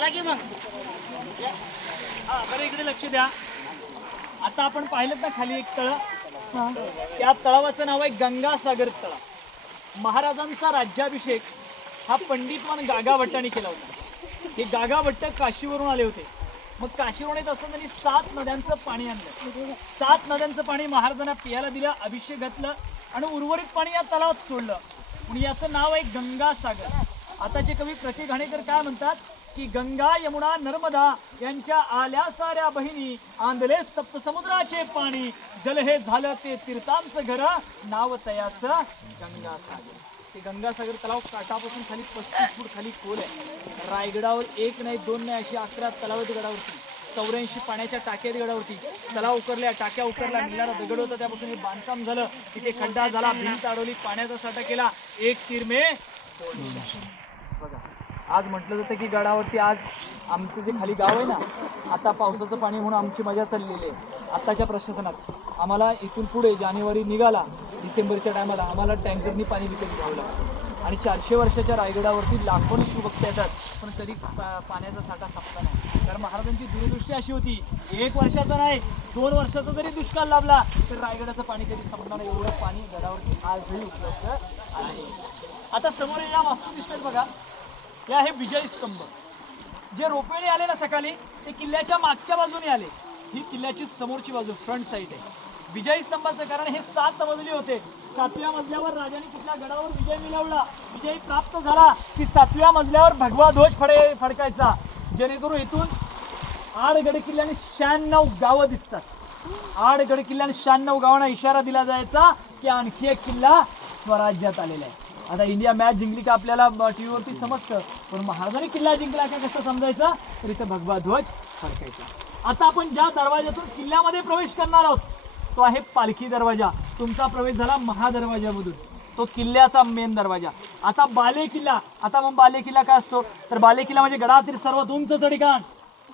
चला की मग. हा बरं इकडे लक्ष द्या. आता आपण पाहिलं ना खाली एक तळ? त्या तळावाचं नाव आहे गंगासागर तळाव महाराजांचा राज्याभिषेक हा पंडितवान गागा भट्टाने केला होता. हे गागा भट्ट काशीवरून आले होते. मग काशीवरून येत असताना त्यांनी सात नद्यांचं पाणी आणलं. सात नद्यांचं पाणी महाराजांना पियाला दिलं अभिषेक घातलं आणि उर्वरित पाणी या तलावात सोडलं. आणि याचं नाव आहे गंगासागर. आताचे कवी प्रति घाणेकर काय म्हणतात? की गंगा यमुना नर्मदा यांच्या आल्या साऱ्या बहिणी आंधले सप्तसमुद्राचे पाणी. जल हे झालं ते तीर्थांचं घर नाव तयाचं गंगासागर. ते गंगासागर तलाव काठापासून खाली पस्तीस फूट खाली खोल आहे. रायगडावर एक नाही दोन नाही अशी अकरा तलाव गडावरती. चौऱ्याऐंशी पाण्याच्या टाक्या गडावरती. तलाव उकरल्या टाक्या उकरल्या निघाला दगड होता. त्यापासून हे बांधकाम झालं. तिथे खड्डा झाला भिंत अडवली पाण्याचा साठा केला. एक तीरमे बघा. आज म्हटलं जातं की गडावरती आज आमचं जे खाली गाव आहे ना आता पावसाचं पाणी म्हणून आमची मजा चाललेली आहे. आत्ताच्या प्रशासनात आम्हाला इथून पुढे जानेवारी निघाला डिसेंबरच्या टायमाला आम्हाला टँकरनी पाणी विकत घ्यावं लागतं. आणि चारशे वर्षाच्या रायगडावरती लाखोनी शिवभक्त येतात पण तरी पा- पाण्याचा साठा संपला नाही. कारण महाराजांची दूरदृष्टी अशी होती एक वर्षाचा नाही दोन वर्षाचा जरी दुष्काळ लाभला तर रायगडाचं पाणी कधी संपणार नाही एवढं पाणी गडावरती आजही उपलब्ध आहे. आता समोर या वास्तुनिष्ठेत बघा. हे आहे विजय स्तंभ. जे रोपवेने आले ना सकाळी ते किल्ल्याच्या मागच्या बाजूने आले. ही किल्ल्याची समोरची बाजू फ्रंट साईड आहे. विजयी स्तंभाचं कारण हे सात मजली होते. सातव्या मजल्यावर राजाने कुठल्या गडावर विजय मिळवला. विजयी प्राप्त झाला की सातव्या मजल्यावर भगवा ध्वज फडे फडकायचा. जेणेकरून इथून आड गड किल्ल्याने शहाण्णव गावं दिसतात. आड गड किल्ल्याने शहाण्णव गावांना इशारा दिला जायचा की आणखी एक किल्ला स्वराज्यात आलेला आहे. आता इंडिया मॅच जिंकली का आपल्याला टी व्हीवरती समजतं. पण महाराजांनी किल्ला जिंकला का कसं समजायचं? तर इथं भगवा ध्वज फडकायचा. आता आपण ज्या दरवाज्यातून किल्ल्यामध्ये प्रवेश करणार आहोत तो आहे पालखी दरवाजा. तुमचा प्रवेश झाला महादरवाजामधून तो किल्ल्याचा मेन दरवाजा. आता बाले किल्ला आता मग बाले किल्ला काय असतो? तर बाले किल्ला म्हणजे गडातील सर्वात उंच ठिकाण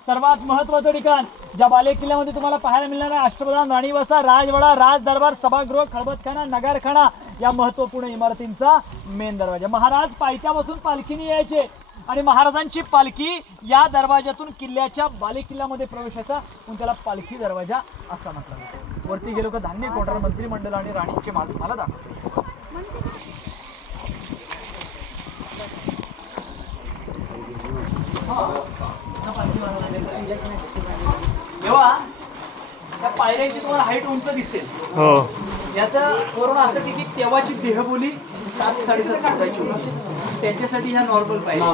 सर्वात महत्वाचं ठिकाण. ज्या बाले किल्ल्यामध्ये तुम्हाला पाहायला मिळणार आहे अष्टप्रधान राणीवसा राजवाडा राज दरबार सभागृह खळबतखाना नगरखाना या महत्त्वपूर्ण इमारतींचा मेन दरवाजा. महाराज पायथ्यापासून पालखीने यायचे. आणि महाराजांची पालखी या दरवाजातून किल्ल्याच्या बाले किल्ल्यामध्ये प्रवेशाचा म्हणून त्याला पालखी दरवाजा असा म्हटलं जातो. वरती गेलो का धान्य कोठार मंत्रिमंडळ आणि राणीचे माल तुम्हाला दाखवतो. तेव्हा त्या पायऱ्यांची तुम्हाला हाईट उंच दिसेल. हो. याचं कोरोना असं की तेव्हाची देहबोली सात साडेसात फुटाची होती. त्यांच्यासाठी ह्या नॉर्मल पायऱ्या